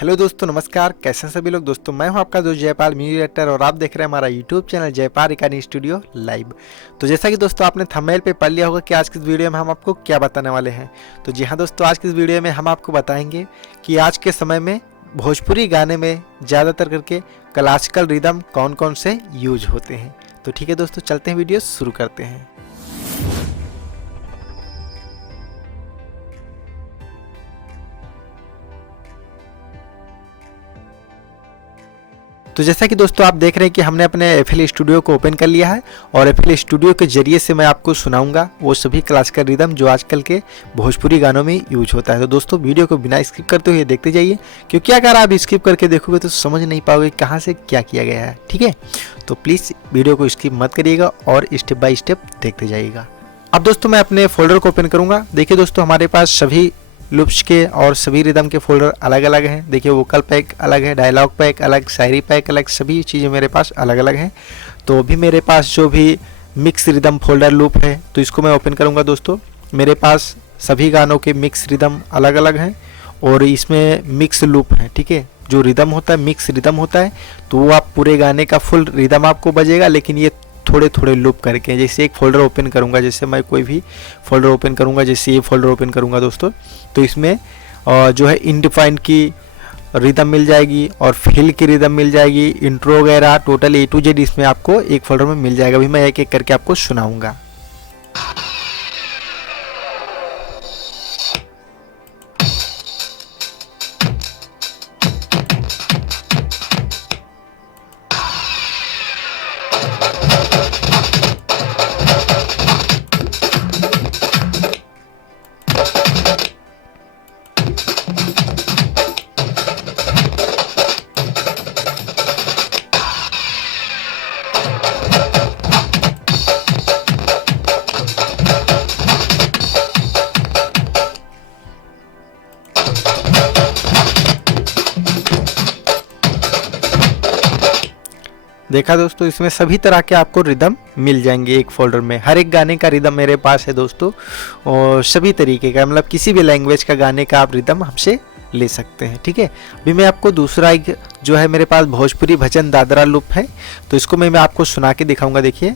Hello दोस्तों, नमस्कार। कैसे हैं सभी लोग। दोस्तों मैं हूं आपका दोस्त जयपाल म्यूजिक डायरेक्टर और आप देख रहे हैं हमारा YouTube channel Jaipal recording studio live. तो जैसा कि दोस्तों आपने थंबनेल पे पढ़ लिया होगा कि आज की इस वीडियो में हम आपको क्या बताने वाले हैं। तो जी हाँ दोस्तों, आज की इस वीडियो में हम आपको बताएंगे कि आज के समय में भोजपुरी गाने में ज़्यादातर करके क्लासिकल रिदम कौन कौन से यूज होते हैं। तो ठीक है दोस्तों, चलते हैं, वीडियो शुरू करते हैं। तो जैसा कि दोस्तों आप देख रहे हैं कि हमने अपने FL स्टूडियो को ओपन कर लिया है और FL स्टूडियो के जरिए से मैं आपको सुनाऊंगा वो सभी क्लासिकल रिदम जो आजकल के भोजपुरी गानों में यूज होता है। तो दोस्तों वीडियो को बिना स्किप करते हुए देखते जाइए, क्योंकि अगर आप स्किप करके देखोगे तो समझ नहीं पाओगे कहाँ से क्या किया गया है। ठीक है, तो प्लीज़ वीडियो को स्किप मत करिएगा और स्टेप बाय स्टेप देखते जाइएगा। अब दोस्तों मैं अपने फोल्डर को ओपन करूँगा। देखिए दोस्तों, हमारे पास सभी लूप्स के और सभी रिदम के फोल्डर अलग अलग हैं। देखिए वोकल पैक अलग है, डायलॉग पैक अलग, शायरी पैक अलग, सभी चीज़ें मेरे पास अलग अलग हैं। तो अभी मेरे पास जो भी मिक्स रिदम फोल्डर लूप है तो इसको मैं ओपन करूंगा। दोस्तों मेरे पास सभी गानों के मिक्स रिदम अलग अलग हैं और इसमें मिक्स लूप है। ठीक है, जो रिदम होता है मिक्स रिदम होता है तो वो आप पूरे गाने का फुल रिदम आपको बजेगा, लेकिन ये थोड़े थोड़े लूप करके। जैसे एक फोल्डर ओपन करूंगा, जैसे मैं कोई भी फोल्डर ओपन करूंगा, जैसे ये फोल्डर ओपन करूंगा दोस्तों, तो इसमें जो है इनडिफाइंड की रिदम मिल जाएगी और फिल की रिदम मिल जाएगी, इंट्रो वगैरह टोटल A to Z इसमें आपको एक फोल्डर में मिल जाएगा। अभी मैं एक एक करके आपको सुनाऊंगा। देखा दोस्तों, इसमें सभी तरह के आपको रिदम मिल जाएंगे एक फोल्डर में। हर एक गाने का रिदम मेरे पास है दोस्तों, और सभी तरीके का, मतलब किसी भी लैंग्वेज का गाने का आप रिदम हमसे ले सकते हैं। ठीक है, अभी मैं आपको दूसरा एक जो है मेरे पास भोजपुरी भजन दादरा लूप है, तो इसको मैं आपको सुना के दिखाऊंगा। देखिए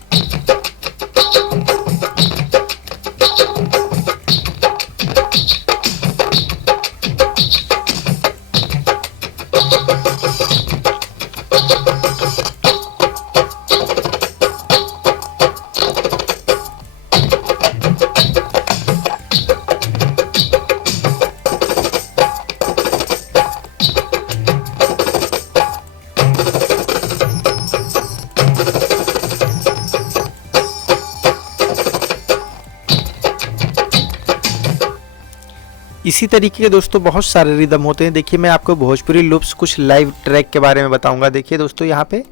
इसी तरीके के दोस्तों बहुत सारे रिदम होते हैं। देखिए मैं आपको भोजपुरी लूप्स कुछ लाइव ट्रैक के बारे में बताऊंगा। देखिए दोस्तों यहाँ पे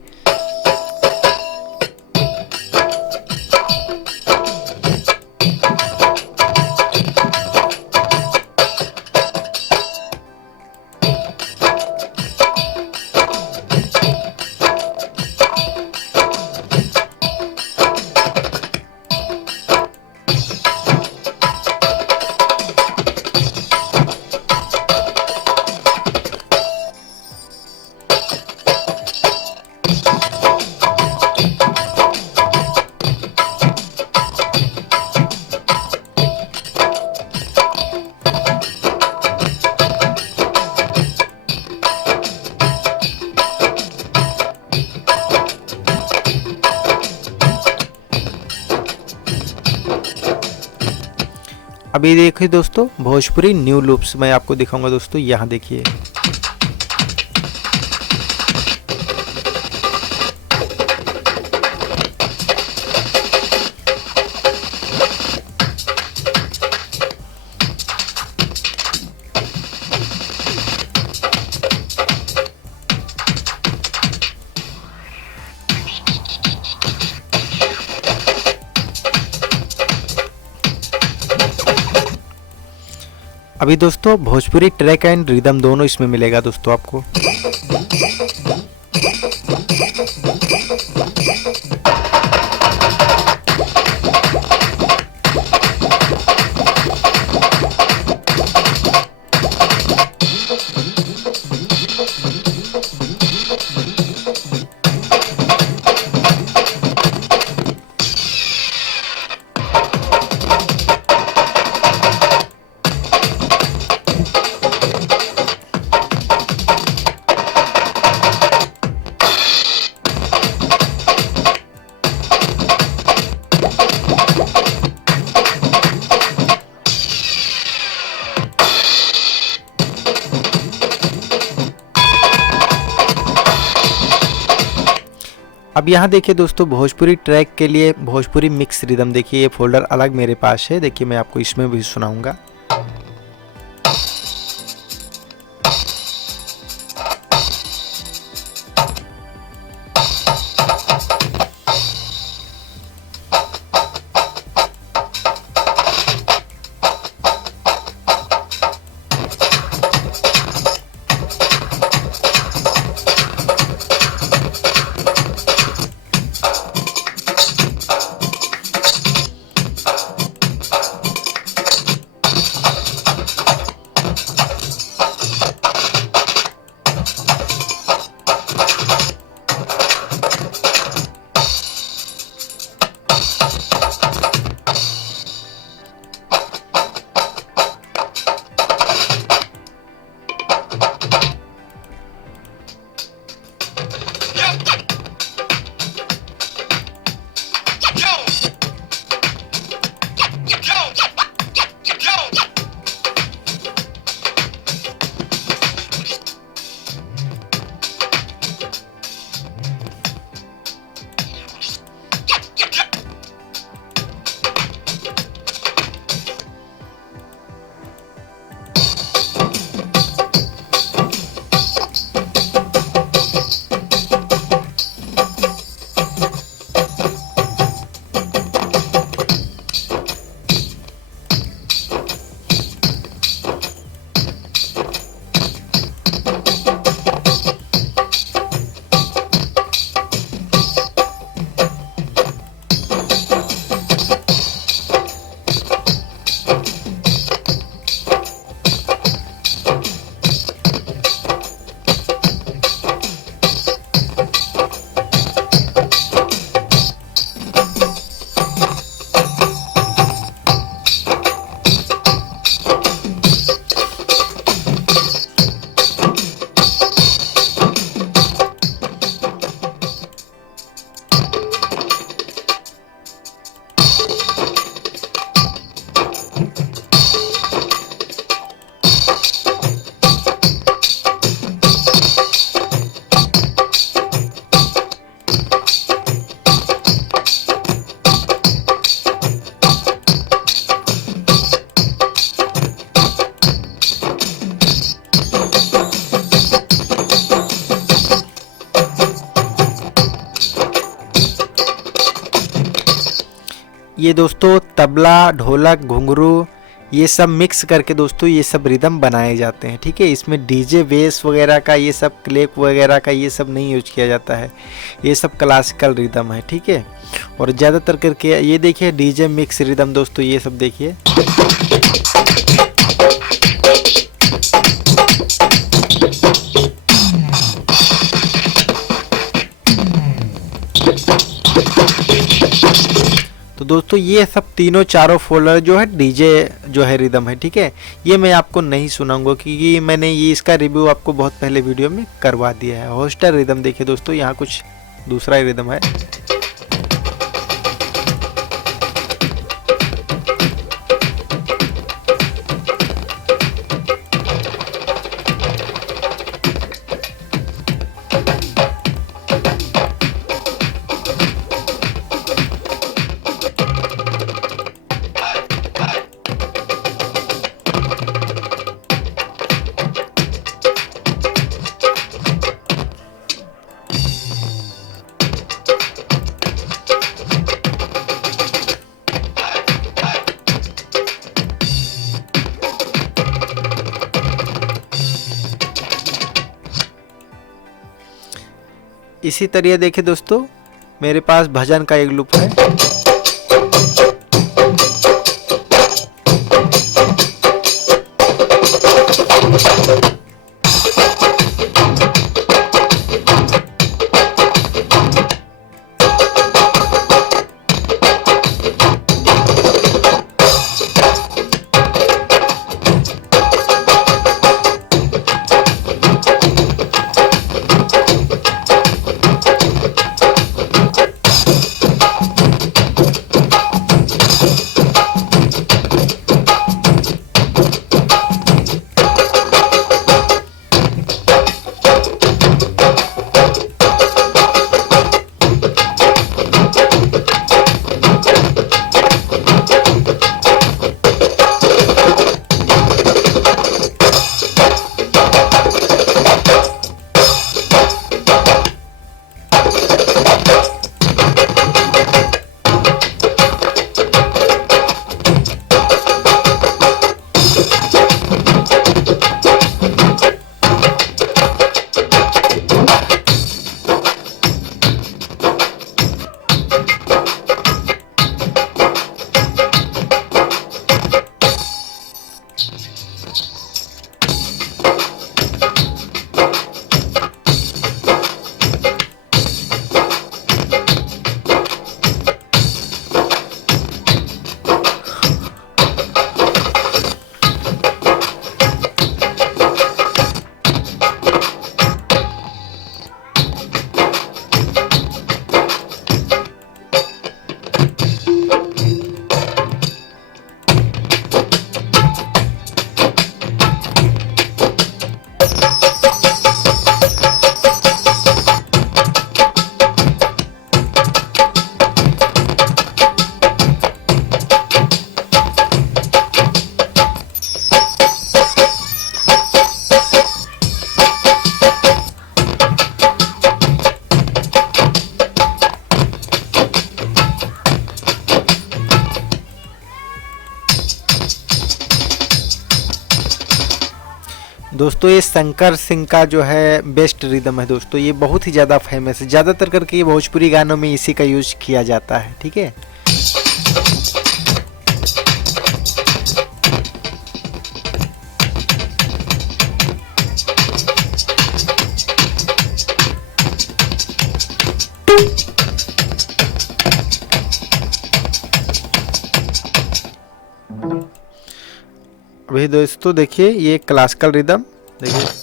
अभी देखिए दोस्तों भोजपुरी न्यू लूप्स मैं आपको दिखाऊंगा। दोस्तों यहाँ देखिए अभी दोस्तों भोजपुरी ट्रैक एंड रिदम दोनों इसमें मिलेगा दोस्तों आपको। अब यहाँ देखिए दोस्तों, भोजपुरी ट्रैक के लिए भोजपुरी मिक्स रिदम, देखिए ये फोल्डर अलग मेरे पास है। देखिए मैं आपको इसमें भी सुनाऊंगा। ये दोस्तों तबला, ढोलक, घुंघरू ये सब मिक्स करके दोस्तों ये सब रिदम बनाए जाते हैं। ठीक है, इसमें डीजे बेस वगैरह का, ये सब क्लेप वगैरह का ये सब नहीं यूज किया जाता है। ये सब क्लासिकल रिदम है। ठीक है, और ज़्यादातर करके ये देखिए डीजे मिक्स रिदम दोस्तों, ये सब देखिए। तो दोस्तों ये सब तीनों चारों फोल्डर जो है डीजे जो है रिदम है। ठीक है, ये मैं आपको नहीं सुनाऊंगा क्योंकि मैंने ये इसका रिव्यू आपको बहुत पहले वीडियो में करवा दिया है। होस्टर रिदम देखिए दोस्तों, यहाँ कुछ दूसरा ही रिदम है। इसी तरह देखिए दोस्तों, मेरे पास भजन का एक लूप है। दोस्तों ये शंकर सिंह का जो है बेस्ट रिदम है दोस्तों, ये बहुत ही ज़्यादा फेमस है, ज़्यादातर करके ये भोजपुरी गानों में इसी का यूज किया जाता है। ठीक है, अभी दोस्तों देखिए ये क्लासिकल रिदम देखिए।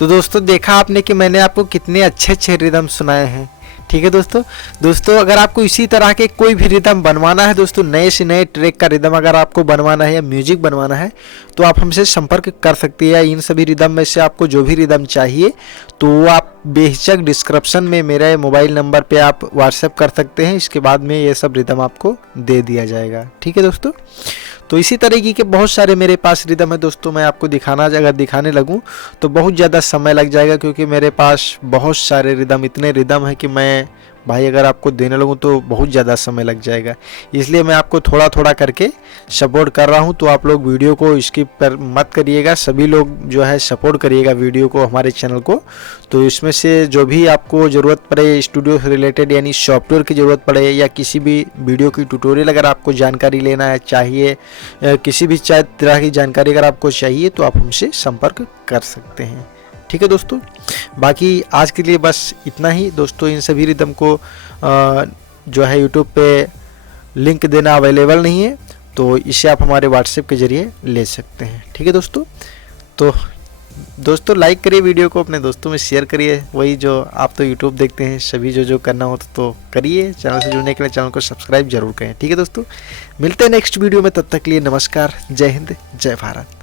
तो दोस्तों देखा आपने कि मैंने आपको कितने अच्छे अच्छे रिदम सुनाए हैं। ठीक है दोस्तों अगर आपको इसी तरह के कोई भी रिदम बनवाना है दोस्तों, नए से नए ट्रैक का रिदम अगर आपको बनवाना है या म्यूजिक बनवाना है तो आप हमसे संपर्क कर सकते हैं। इन सभी रिदम में से आपको जो भी रिदम चाहिए तो वो आप बेहिचक डिस्क्रिप्शन में मेरे मोबाइल नंबर पे आप व्हाट्सएप कर सकते हैं। इसके बाद में ये सब रिदम आपको दे दिया जाएगा। ठीक है दोस्तों, तो इसी तरीके के बहुत सारे मेरे पास रिदम है दोस्तों। मैं आपको अगर दिखाने लगूं तो बहुत ज़्यादा समय लग जाएगा, क्योंकि मेरे पास बहुत सारे रिदम, इतने रिदम है कि मैं भाई अगर आपको देने लगूं तो बहुत ज़्यादा समय लग जाएगा। इसलिए मैं आपको थोड़ा थोड़ा करके सपोर्ट कर रहा हूं। तो आप लोग वीडियो को स्किप कर मत करिएगा, सभी लोग जो है सपोर्ट करिएगा वीडियो को, हमारे चैनल को। तो इसमें से जो भी आपको ज़रूरत पड़े स्टूडियो से रिलेटेड, यानी सॉफ्टवेयर की ज़रूरत पड़े या किसी भी वीडियो की ट्यूटोरियल अगर आपको जानकारी लेना है चाहिए, किसी भी तरह की जानकारी अगर आपको चाहिए तो आप हमसे संपर्क कर सकते हैं। ठीक है दोस्तों, बाकी आज के लिए बस इतना ही दोस्तों। इन सभी रिदम को जो है यूट्यूब पे लिंक देना अवेलेबल नहीं है, तो इसे आप हमारे व्हाट्सएप के ज़रिए ले सकते हैं। ठीक है तो दोस्तों लाइक करिए वीडियो को, अपने दोस्तों में शेयर करिए। वही जो आप तो यूट्यूब देखते हैं, सभी जो करना हो तो करिए। चैनल से जुड़ने के लिए चैनल को सब्सक्राइब जरूर करें। ठीक है दोस्तों, मिलते हैं नेक्स्ट वीडियो में, तब तक के लिए नमस्कार, जय हिंद, जय भारत।